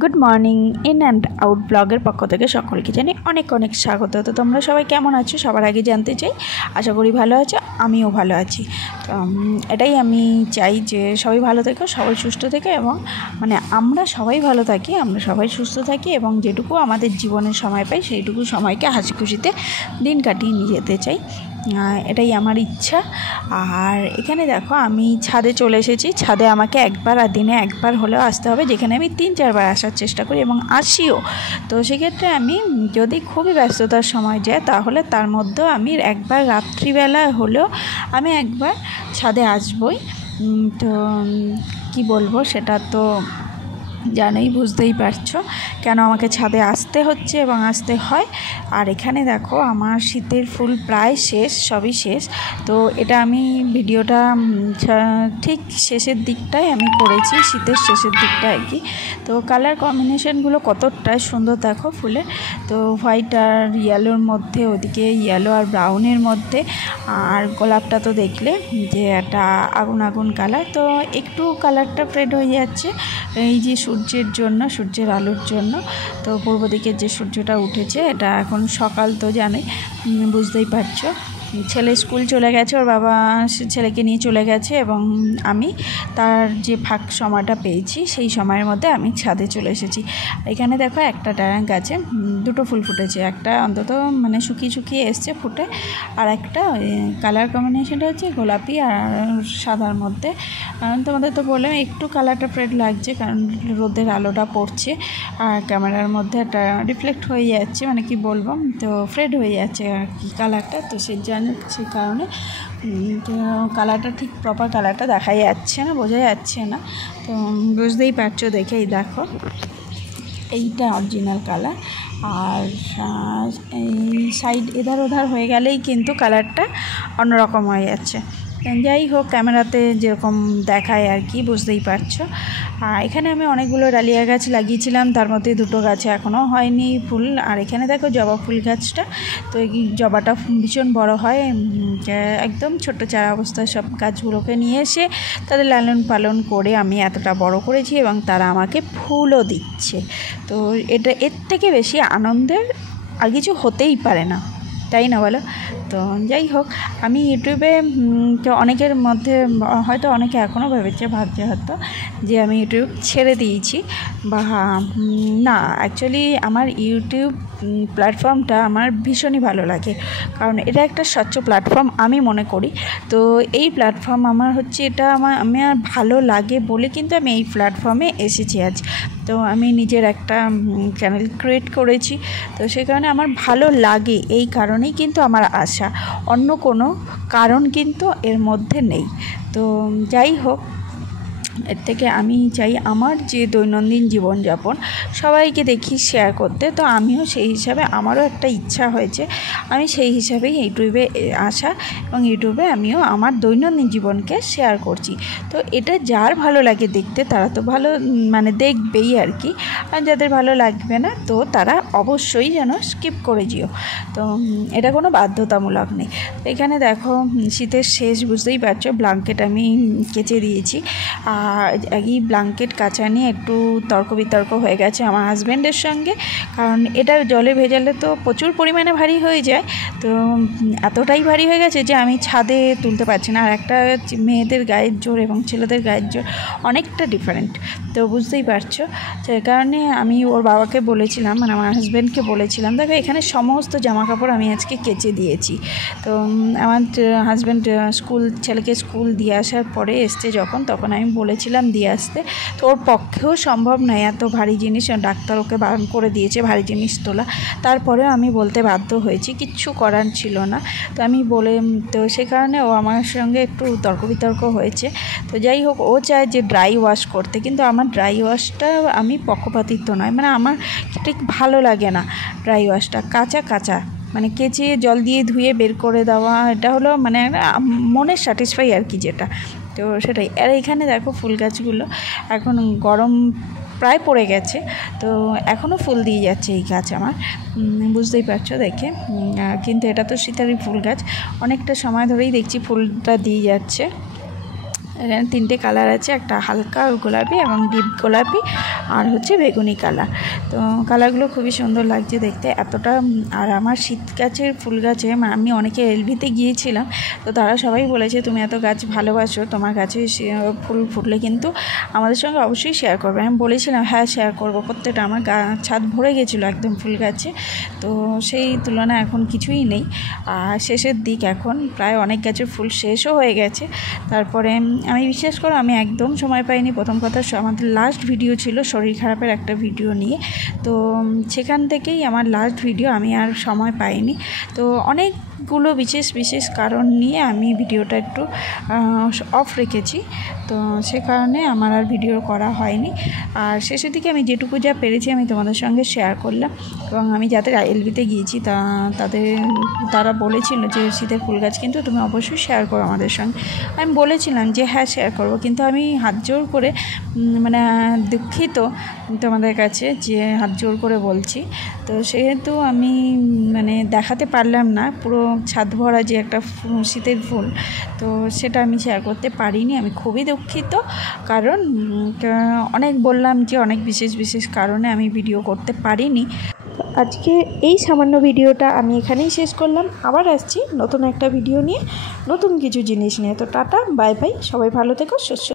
Good morning in and out blogger पक्ष থেকে সকলকে জানি অনেক অনেক স্বাগত। তো তোমরা সবাই কেমন আছো সবার আগে জানতে চাই। আশা করি ভালো আছো, আমিও ভালো আছি। তো এটাই আমি চাই যে সবাই ভালো থেকো, সবাই সুস্থ থেকো এবং মানে আমরা সবাই ভালো থাকি, আমরা সবাই সুস্থ থাকি এবং যেটুকু আমাদের জীবনের সময় পাই সেইটুকু সময়কে হাসি খুশিতে দিন কাটিয়ে নিয়ে যেতে চাই, এটাই আমার ইচ্ছা। আর এখানে দেখো আমি ছাদে চলে এসেছি। ছাদে আমাকে একবার আর দিনে একবার হলেও আসতে হবে, যেখানে আমি 3-4 বার আসার চেষ্টা করি এবং আসিও। তো সেক্ষেত্রে আমি যদি খুবই ব্যস্ততার সময় যাই তাহলে তার মধ্যেও আমি একবার রাত্রিবেলা হলেও আমি একবার ছাদে আসবই। তো কি বলবো সেটা তো জানোই, বুঝতেই পারছো কেন আমাকে ছাদে আসতে হচ্ছে এবং আসতে হয়। আর এখানে দেখো আমার শীতের ফুল প্রায় শেষ, সবই শেষ। তো এটা আমি ভিডিওটা ঠিক শেষের দিকটায় আমি করেছি, শীতের শেষের দিকটা আর কি। তো কালার কম্বিনেশনগুলো কতটা সুন্দর দেখো ফুলের। তো হোয়াইট আর ইয়েলোর মধ্যে, ওদিকে ইয়েলো আর ব্রাউনের মধ্যে, আর গোলাপটা তো দেখলে যে একটা আগুন আগুন কালার। তো একটু কালারটা ফেড হয়ে যাচ্ছে এই যে সূর্যের জন্য, সূর্যের আলোর জন্য। তো পূর্ব দিকের যে সূর্যটা উঠেছে, এটা এখন সকাল তো জানোই, বুঝতেই পারছো। ছেলে স্কুল চলে গেছে, ওর বাবা ছেলেকে নিয়ে চলে গেছে এবং আমি তার যে ফাঁক সময়টা পেয়েছি সেই সময়ের মধ্যে আমি ছাদে চলে এসেছি। এখানে দেখো একটা ডায়াং গাছে দুটো ফুল ফুটেছে, একটা অন্তত মানে শুকিয়ে এসছে ফুটে, আর একটা কালার কম্বিনেশনটা হচ্ছে গোলাপি আর সাদার মধ্যে। তোমাদের তো বললাম একটু কালারটা ফ্রেড লাগছে কারণ রোদের আলোটা পড়ছে আর ক্যামেরার মধ্যে একটা রিফ্লেক্ট হয়ে যাচ্ছে, মানে কি বলবো, তো ফ্রেড হয়ে যাচ্ছে আর কি কালারটা। তো সেই কারণে কালারটা ঠিক প্রপার কালারটা দেখা যাচ্ছে না, বোঝা যাচ্ছে না। তো বুঝতেই পারছো দেখেই দেখো, এইটা অরিজিনাল কালার। আর এই সাইড এধার ওধার হয়ে গেলেই কিন্তু কালারটা অন্যরকম হয়ে যাচ্ছে। যাই হোক, ক্যামেরাতে যেরকম দেখায় আর কি, বুঝতেই পারছো। এখানে আমি অনেকগুলো ডালিয়া গাছ লাগিয়েছিলাম, তার মধ্যে দুটো গাছে এখনও হয়নি ফুল। আর এখানে দেখো জবা ফুল গাছটা, তো এই জবাটা ভীষণ বড় হয়, একদম ছোট্ট চারা অবস্থায় সব গাছগুলোকে নিয়ে এসে তাদের লালন পালন করে আমি এতটা বড় করেছি এবং তারা আমাকে ফুলও দিচ্ছে। তো এটা এর থেকে বেশি আনন্দের আর কিছু হতেই পারে না, তাই না বলো? তো যাই হোক, আমি ইউটিউবে অনেকের মধ্যে হয়তো অনেকে এখনও ভাবছে হয়তো যে আমি ইউটিউব ছেড়ে দিয়েছি বা না, অ্যাকচুয়ালি আমার ইউটিউব প্ল্যাটফর্মটা আমার ভীষণই ভালো লাগে, কারণ এটা একটা স্বচ্ছ প্ল্যাটফর্ম আমি মনে করি। তো এই প্ল্যাটফর্ম আমার হচ্ছে এটা আমার ভালো লাগে বলে কিন্তু আমি এই প্ল্যাটফর্মে এসেছি আজ। তো আমি নিজের একটা চ্যানেল ক্রিয়েট করেছি, তো সেই কারণে আমার ভালো লাগে, এই কারণেই কিন্তু আমার আশা, অন্য কোনো কারণ কিন্তু এর মধ্যে নেই। তো যাই হোক, এর থেকে আমি চাই আমার যে দৈনন্দিন জীবনযাপন সবাইকে দেখি শেয়ার করতে। তো আমিও সেই হিসাবে, আমারও একটা ইচ্ছা হয়েছে, আমি সেই হিসাবেই ইউটিউবে আসা এবং ইউটিউবে আমিও আমার দৈনন্দিন জীবনকে শেয়ার করছি। তো এটা যার ভালো লাগে দেখতে তারা তো ভালো মানে দেখবেই আর কি, আর যাদের ভালো লাগবে না তো তারা অবশ্যই যেন স্কিপ করে যেও। তো এটা কোনো বাধ্যতামূলক নেই। এখানে দেখো শীতের শেষ, বুঝতেই পারছো, ব্ল্যাঙ্কেট আমি কেচে দিয়েছি। আর এই ব্ল্যাঙ্কেট কাচা নিয়ে একটু তর্ক বিতর্ক হয়ে গেছে আমার হাজব্যান্ডের সঙ্গে, কারণ এটা জলে ভেজালে তো প্রচুর পরিমাণে ভারী হয়ে যায়। তো এতটাই ভারী হয়ে গেছে যে আমি ছাদে তুলতে পারছি না। আর একটা মেয়েদের গায়ের জোর এবং ছেলেদের গায়ের জোর অনেকটা ডিফারেন্ট, তো বুঝতেই পারছো। সেই কারণে আমি ওর বাবাকে বলেছিলাম, মানে আমার হাজব্যান্ডকে বলেছিলাম, দেখো এখানে সমস্ত জামাকাপড় আমি আজকে কেচে দিয়েছি। তো আমার হাজব্যান্ড ছেলেকে স্কুল দিয়ে আসার পরে এসছে যখন, তখন আমি বলেছিলাম দিয়ে আসতে, তো ওর পক্ষেও সম্ভব নয় এত ভারী জিনিস, ডাক্তার ওকে বারণ করে দিয়েছে ভারী জিনিস তোলা। তারপরেও আমি বলতে বাধ্য হয়েছি, কিচ্ছু করার ছিল না। তো আমি বলে, তো সে কারণে ও আমার সঙ্গে একটু তর্ক বিতর্ক হয়েছে। তো যাই হোক, ও চায় যে ড্রাই ওয়াশ করতে, কিন্তু আমার ড্রাই ওয়াশটা আমি পক্ষপাতিত্ব নয়, মানে আমার ঠিক ভালো লাগে না ড্রাই ওয়াশটা, কাঁচা মানে কেচে জল দিয়ে ধুয়ে বের করে দেওয়া, এটা হলো মানে মনের স্যাটিসফাই আর কি, যেটা। তো সেটাই। আর এখানে দেখো ফুল গাছগুলো এখন গরম প্রায় পড়ে গেছে, তো এখনও ফুল দিয়ে যাচ্ছে এই গাছ আমার, বুঝতেই পারছো দেখে। কিন্তু এটা তো শীতেরই ফুল গাছ, অনেকটা সময় ধরেই দেখছি ফুলটা দিয়ে যাচ্ছে। এখানে 3টে কালার আছে, একটা হালকা গোলাপি এবং ডিপ গোলাপি আর হচ্ছে বেগুনি কালার। তো কালারগুলো খুবই সুন্দর লাগছে দেখতে এতটা। আর আমার শীত গাছের ফুল গাছে আমি অনেকে এলভিতে গিয়েছিলাম, তো তারা সবাই বলেছে তুমি এত গাছ ভালোবাসো, তোমার গাছে ফুল ফুটলে কিন্তু আমাদের সঙ্গে অবশ্যই শেয়ার করবে। আমি বলেছিলাম হ্যাঁ শেয়ার করবো, প্রত্যেকটা আমার ছাদ ভরে গেছিলো একদম ফুল গাছে। তো সেই তুলনায় এখন কিছুই নেই, আর শেষের দিক এখন প্রায় অনেক গাছের ফুল শেষও হয়ে গেছে। তারপরে আমি বিশেষ করে আমি একদম সময় পাইনি। প্রথম কথা আমাদের লাস্ট ভিডিও ছিল শরীর খারাপের একটা ভিডিও নিয়ে, তো সেখান থেকেই আমার লাস্ট ভিডিও, আমি আর সময় পাইনি। তো অনেকগুলো বিশেষ কারণ নিয়ে আমি ভিডিওটা একটু অফ রেখেছি, তো সে কারণে আমার আর ভিডিও করা হয়নি। আর শেষের দিকে আমি যেটুকু যা পেরেছি আমি তোমাদের সঙ্গে শেয়ার করলাম। এবং আমি যাদের এলভিতে গিয়েছি তারা বলেছিল যে শীতের ফুল গাছ কিন্তু তুমি অবশ্যই শেয়ার করো আমাদের সঙ্গে। আমি বলেছিলাম যে হ্যাঁ শেয়ার করব, কিন্তু আমি হাত জোর করে মানে দুঃখিত তোমাদের কাছে যে হাত জোর করে বলছি। তো সেহেতু আমি মানে দেখাতে পারলাম না পুরো ছাদ ভরা যে একটা শীতের ফুল, তো সেটা আমি শেয়ার করতে পারিনি। আমি খুবই দুঃখিত, কারণ অনেক বললাম যে অনেক বিশেষ কারণে আমি ভিডিও করতে পারিনি। আজকে এই সামান্য ভিডিওটা আমি এখানেই শেষ করলাম। আবার আসছি নতুন একটা ভিডিও নিয়ে, নতুন কিছু জিনিস নিয়ে। তো টাটা, বাই বাই, সবাই ভালো থেকো, সুস্থ।